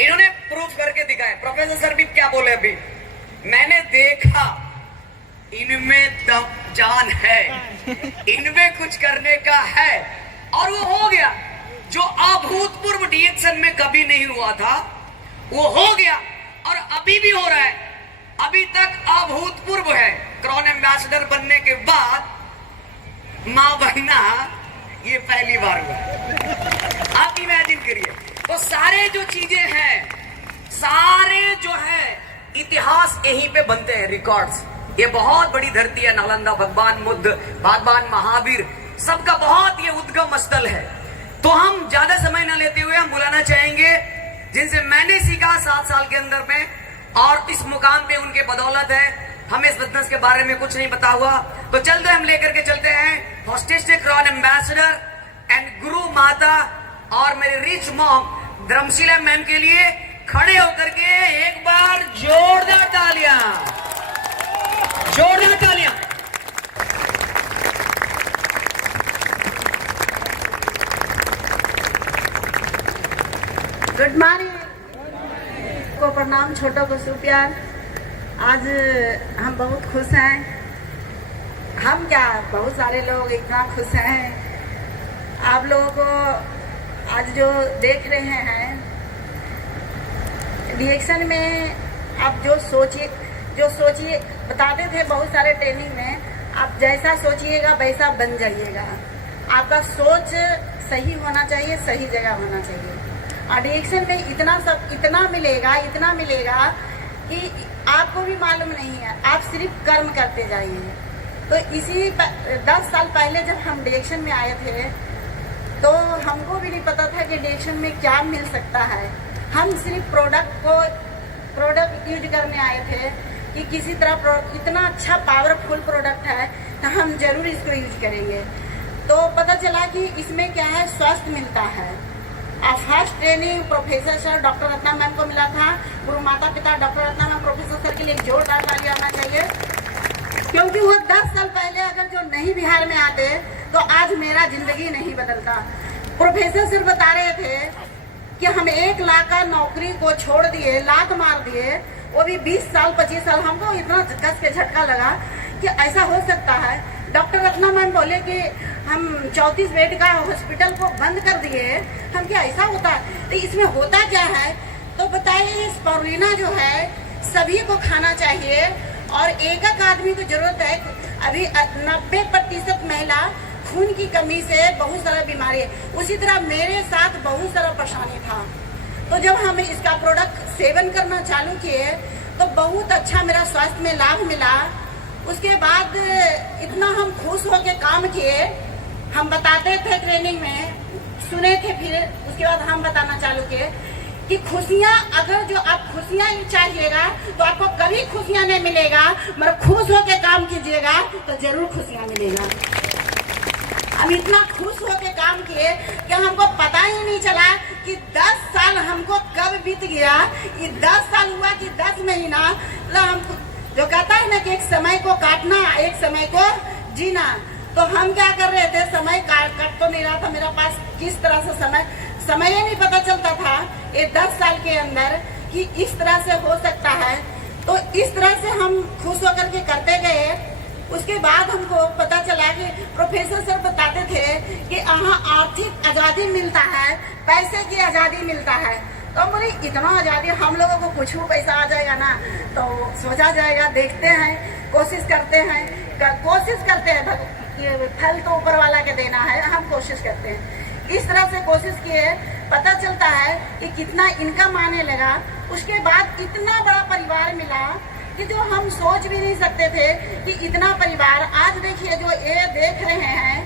इन्होंने प्रूफ करके दिखाया। प्रोफेसर सर भी क्या बोले अभी, मैंने देखा इनमें दम जान है, इनमें कुछ करने का है, और वो हो गया। जो अभूतपूर्व डीएक्शन में कभी नहीं हुआ था वो हो गया, और अभी भी हो रहा है। अभी तक अभूतपूर्व है। क्रॉन एम्बेसडर बनने के बाद मां बनना ये पहली बार हुआ। आप इमेजिन करिए। तो सारे जो चीजें हैं, सारे जो है इतिहास यहीं पे बनते हैं, रिकॉर्ड्स। ये बहुत बड़ी धरती है, नालंदा, भगवान बुद्ध, भगवान महावीर, सबका बहुत ये उद्गम स्थल है। तो हम ज्यादा समय न लेते हुए हम बुलाना चाहेंगे जिनसे मैंने सीखा 7 साल के अंदर में, और इस मुकाम पे उनके बदौलत है। हमें इस बिजनेस के बारे में कुछ नहीं पता हुआ, तो चलते हम लेकर के चलते हैं हॉस्टिस्टिक क्रॉन एम्बेसडर एंड गुरु माता और मेरे रिच मॉम धर्मशिला मैम के लिए खड़े होकर के एक बार जोरदार तालियां, जोरदार तालियां। गुड मॉर्निंग को प्रणाम, छोटों को सुप्यार। आज हम बहुत खुश हैं। हम क्या, बहुत सारे लोग इतना खुश हैं। आप लोगों को आज जो देख रहे हैं रिएक्शन में, आप जो सोचिए बताते थे बहुत सारे ट्रेनिंग में, आप जैसा सोचिएगा वैसा बन जाइएगा। आपका सोच सही होना चाहिए, सही जगह होना चाहिए। और रिएक्शन में इतना मिलेगा कि आपको भी मालूम नहीं है, आप सिर्फ कर्म करते जाइए। तो इसी 10 साल पहले जब हम रिएक्शन में आए थे तो हमको भी नहीं पता था कि रिएक्शन में क्या मिल सकता है। हम सिर्फ प्रोडक्ट यूज करने आए थे कि किसी तरह इतना अच्छा पावरफुल प्रोडक्ट है तो हम जरूर इसको यूज करेंगे। तो पता चला कि इसमें क्या है, स्वास्थ्य मिलता है। First training professor sir doctor Ratna ma'am को मिला था। गुरु माता पिता doctor Ratna ma'am, professor sir के लिए जोरदार ताली आना चाहिए, क्योंकि वो 10 साल पहले अगर जो नहीं बिहार में आते तो आज मेरा जिंदगी नहीं बदलता। प्रोफेसर सर बता रहे थे कि हम 1 लाख का नौकरी को छोड़ दिए, लात मार दिए, वो भी 20 साल 25 साल। हमको इतना कस के झटका लगा कि ऐसा हो सकता है। डॉक्टर रत्ना मैम बोले कि हम 34 बेड का हॉस्पिटल को बंद कर दिए, हम क्या ऐसा होता है? तो इसमें होता क्या है? तो बताइए, स्पारुलिना जो है सभी को खाना चाहिए, और एक आदमी को जरूरत है। अभी 90% महिला खून की कमी से बहुत सारा बीमारी है। उसी तरह मेरे साथ बहुत सारा परेशानी था। तो जब हम इसका प्रोडक्ट सेवन करना चालू किए तो बहुत अच्छा मेरा स्वास्थ्य में लाभ मिला। उसके बाद इतना हम खुश होके काम किए। हम बताते थे ट्रेनिंग में, सुने थे, फिर उसके बाद हम बताना चालू किए कि खुशियाँ, अगर जो आप खुशियाँ ही चाहिएगा तो आपको कभी खुशियाँ नहीं मिलेगा, मगर खुश होके काम कीजिएगा तो जरूर खुशियाँ मिलेगा। हम इतना खुश होके काम किए कि हमको पता ही नहीं चला कि 10 साल हमको कब बीत गया। ये 10 साल हुआ कि 10 महीना। हमको जो कहता है ना कि एक समय को काटना, एक समय को जीना। तो हम क्या कर रहे थे, समय काट तो नहीं रहा था मेरा पास। किस तरह से समय ही नहीं पता चलता था ये 10 साल के अंदर कि इस तरह से हो सकता है। तो इस तरह से हम खुश होकर के करते गए। उसके बाद हमको पता चला कि प्रोफेसर सर बताते थे कि यहाँ आर्थिक आजादी मिलता है, पैसे की आजादी मिलता है। तो बोले इतना आजादी, हम लोगों को कुछ भी पैसा आ जाएगा ना तो सोचा जाएगा। देखते हैं, कोशिश करते हैं, फल तो ऊपर वाला के देना है, हम कोशिश करते हैं। इस तरह से कोशिश किए, पता चलता है कि कितना इनकम आने लगा। उसके बाद इतना बड़ा परिवार मिला कि जो हम सोच भी नहीं सकते थे कि इतना परिवार। आज देखिए, जो ये देख रहे हैं,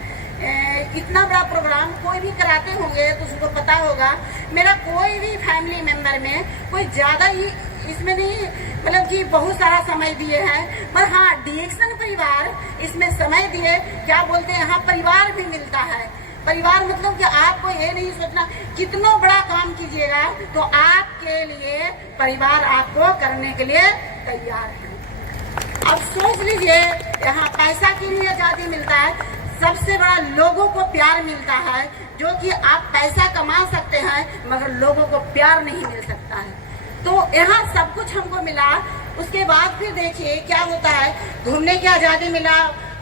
इतना बड़ा प्रोग्राम कोई भी कराते होंगे तो उसको पता होगा। मेरा कोई भी फैमिली मेंबर में कोई ज्यादा ही इसमें नहीं, मतलब कि बहुत सारा समय दिए हैं, पर हाँ डीएक्शन परिवार इसमें समय दिए। क्या बोलते हैं, यहाँ परिवार भी मिलता है। परिवार मतलब कि आपको ये नहीं सोचना कितना बड़ा काम कीजिएगा तो आपके लिए परिवार आपको करने के लिए तैयार है। अब सोच लीजिए, यहाँ पैसा के लिए आजादी मिलता है, सबसे बड़ा लोगों को प्यार मिलता है। जो कि आप पैसा कमा सकते हैं मगर लोगों को प्यार नहीं मिल सकता है। तो यहाँ सब कुछ हमको मिला, उसके बाद फिर देखिए क्या होता है, घूमने की आज़ादी मिला।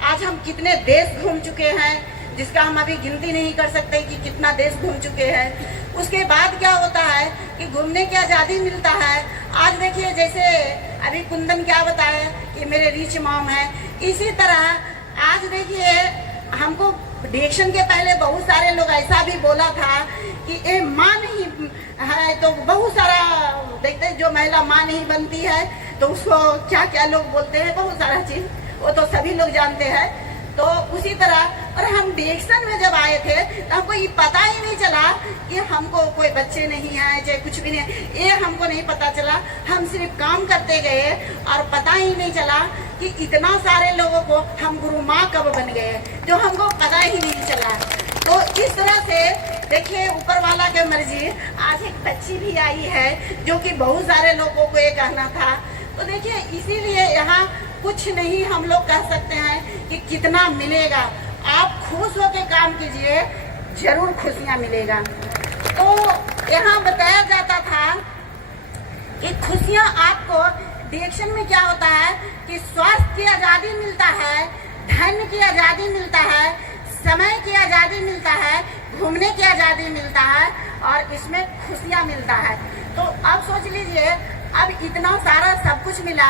आज हम कितने देश घूम चुके हैं जिसका हम अभी गिनती नहीं कर सकते कि कितना देश घूम चुके हैं। उसके बाद क्या होता है कि घूमने की आज़ादी मिलता है। आज देखिए जैसे अभी कुंदन क्या बताया कि मेरे रिच मॉम है, इसी तरह आज देखिए हमको डिएक्शन के पहले बहुत सारे लोग ऐसा भी बोला था कि ये माँ नहीं है, तो बहुत सारा देखते हैं जो महिला माँ नहीं बनती है तो उसको क्या क्या लोग बोलते हैं, बहुत सारा चीज वो तो सभी लोग जानते हैं। तो उसी तरह और हम डिएक्शन में जब आए थे तो हमको ये पता ही नहीं चला कि हमको कोई बच्चे नहीं है चाहे कुछ भी नहीं, ये हमको नहीं पता चला। हम सिर्फ काम करते गए और पता ही नहीं चला कि इतना सारे लोगों को हम गुरु माँ कब बन गए, जो हमको पता ही नहीं चला। तो इस तरह से देखिए ऊपर वाला की मर्जी, आज एक बच्ची भी आई है जो कि बहुत सारे लोगों को ये कहना था। तो देखिए इसीलिए यहाँ कुछ नहीं हम लोग कह सकते हैं कि कितना मिलेगा। आप खुश होकर काम कीजिए, जरूर खुशियाँ मिलेगा। तो यहाँ बताया जाता था कि खुशियाँ आपको डिएक्शन में क्या होता है कि स्वास्थ्य की आज़ादी मिलता है, धन की आज़ादी मिलता है, समय की आज़ादी मिलता है, घूमने की आज़ादी मिलता है और इसमें खुशियाँ मिलता है। तो अब सोच लीजिए अब इतना सारा सब कुछ मिला,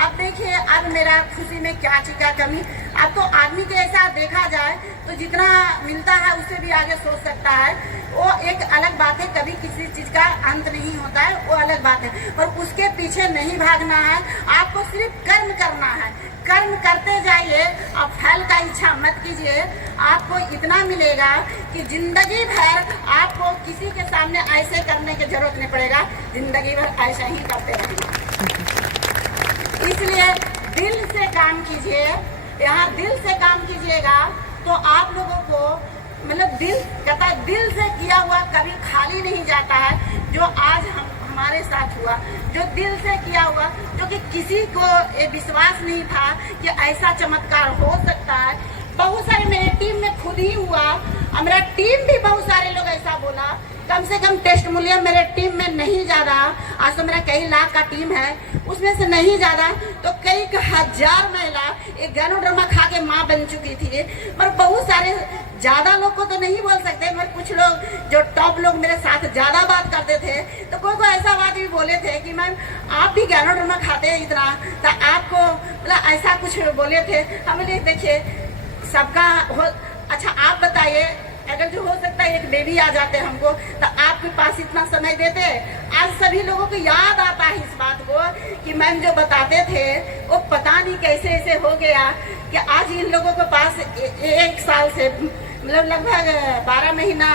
अब देखिए अब मेरा खुशी में क्या चीज का कमी। अब तो आदमी के ऐसा देखा जाए तो जितना मिलता है उससे भी आगे सोच सकता है, वो एक अलग बात है। कभी किसी चीज का अंत नहीं होता है, वो अलग बात है, पर उसके पीछे नहीं भागना है। आपको सिर्फ कर्म करना है, कर्म करते जाइए और फल का इच्छा मत कीजिए। आपको इतना मिलेगा कि जिंदगी भर आपको किसी के सामने ऐसे करने की जरूरत नहीं पड़ेगा, जिंदगी भर ऐसा ही करते रहेंगे। इसलिए दिल से काम कीजिए, यहाँ दिल से काम कीजिएगा तो आप लोगों को मतलब दिल से किया हुआ कभी खाली नहीं जाता है। जो आज हमारे साथ हुआ, जो दिल से किया हुआ, जो कि किसी को ये विश्वास नहीं था कि ऐसा चमत्कार हो सकता है। बहुत सारे मेरे टीम में खुद ही हुआ और मेरा टीम भी बहुत सारे लोग ऐसा बोला। कम से कम टेस्ट मूल्य मेरे टीम में नहीं ज्यादा, आज तो मेरा कई लाख का टीम है, उसमें से नहीं ज्यादा तो कई हजार महिला एक गैनोड्रामा खा के माँ बन चुकी थी। पर बहुत सारे ज्यादा लोग को तो नहीं बोल सकते, मगर कुछ लोग जो टॉप लोग मेरे साथ ज्यादा बात करते थे तो कोई ऐसा बात भी बोले थे कि मैम आप भी गैनोड्रामा खाते हैं इतना, तो आपको मतलब ऐसा कुछ बोले थे। हमें देखिए सबका हो, अच्छा आप बताइए अगर जो हो सकता है एक बेबी आ जाते हमको तो आपके पास इतना समय देते। आज सभी लोगों को याद आता है इस बात को कि मैम जो बताते थे वो पता नहीं कैसे ऐसे हो गया कि आज इन लोगों के पास एक साल से मतलब लगभग 12 महीना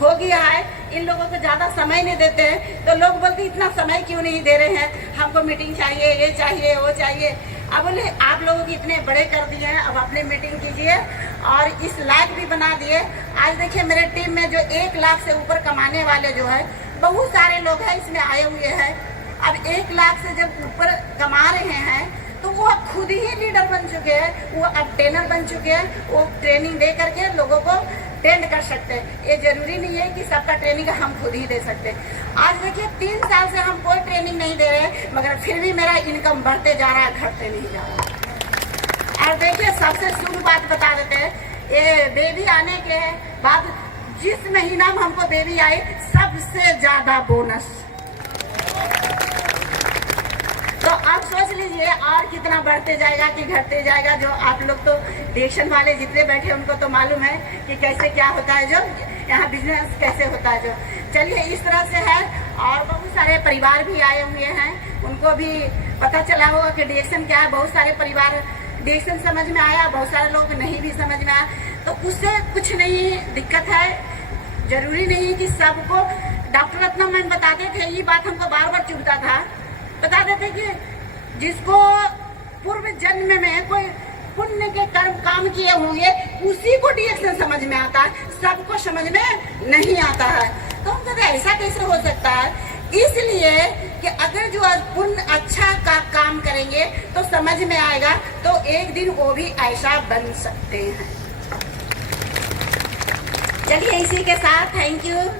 हो गया है, इन लोगों को ज्यादा समय नहीं देते हैं। तो लोग बोलते इतना समय क्यों नहीं दे रहे हैं, हमको मीटिंग चाहिए, ये चाहिए, वो चाहिए। अब बोले आप लोगों की इतने बड़े कर दिए हैं, अब अपने मीटिंग कीजिए और इस लायक भी बना दिए। आज देखिए मेरे टीम में जो 1 लाख से ऊपर कमाने वाले जो है बहुत सारे लोग हैं इसमें आए हुए हैं। अब 1 लाख से जब ऊपर कमा रहे हैं तो वो अब खुद ही लीडर बन चुके हैं, वो अब ट्रेनर बन चुके हैं, वो ट्रेनिंग दे करके लोगों को ट्रेंड कर सकते हैं। ये जरूरी नहीं है कि सबका ट्रेनिंग हम खुद ही दे सकते हैं। आज देखिए 3 साल से हम कोई ट्रेनिंग नहीं दे रहे मगर फिर भी मेरा इनकम बढ़ते जा रहा है, घटते नहीं जा रहा। और देखिए सबसे शुभ बात बता देते हैं, ये बेबी आने के बाद जिस महीना में हमको बेबी आई सबसे ज्यादा बोनस। तो आप सोच लीजिए और कितना बढ़ते जाएगा कि घटते जाएगा। जो आप लोग तो डिएक्शन वाले जितने बैठे उनको तो मालूम है कि कैसे क्या होता है, जो यहाँ बिजनेस कैसे होता है। जो चलिए इस तरह से है और बहुत सारे परिवार भी आए हुए हैं, उनको भी पता चला होगा कि डिएक्शन क्या है। बहुत सारे परिवार डिएक्शन समझ में आया, बहुत सारे लोग नहीं भी समझ में आया, तो उससे कुछ नहीं दिक्कत है। जरूरी नहीं कि सबको डॉक्टर रत्ना मैम बताते थे, ये बात हमको बार बार चुभता था, बता देते कि जिसको पूर्व जन्म में कोई पुण्य के कर्म काम किए होंगे उसी को डिएक्शन समझ में आता है, सबको समझ में नहीं आता है। तो हम कहते ऐसा कैसे हो सकता है, इसलिए कि अगर जो आज पुण्य अच्छा का काम करेंगे तो समझ में आएगा, तो एक दिन वो भी ऐसा बन सकते हैं। चलिए इसी के साथ थैंक यू।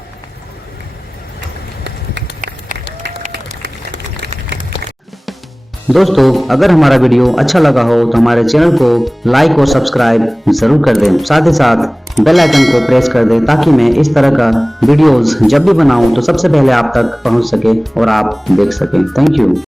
दोस्तों अगर हमारा वीडियो अच्छा लगा हो तो हमारे चैनल को लाइक और सब्सक्राइब जरूर कर दें। साथ ही साथ बेल आइकन को प्रेस कर दें ताकि मैं इस तरह का वीडियोस जब भी बनाऊं तो सबसे पहले आप तक पहुंच सके और आप देख सकें। Thank you.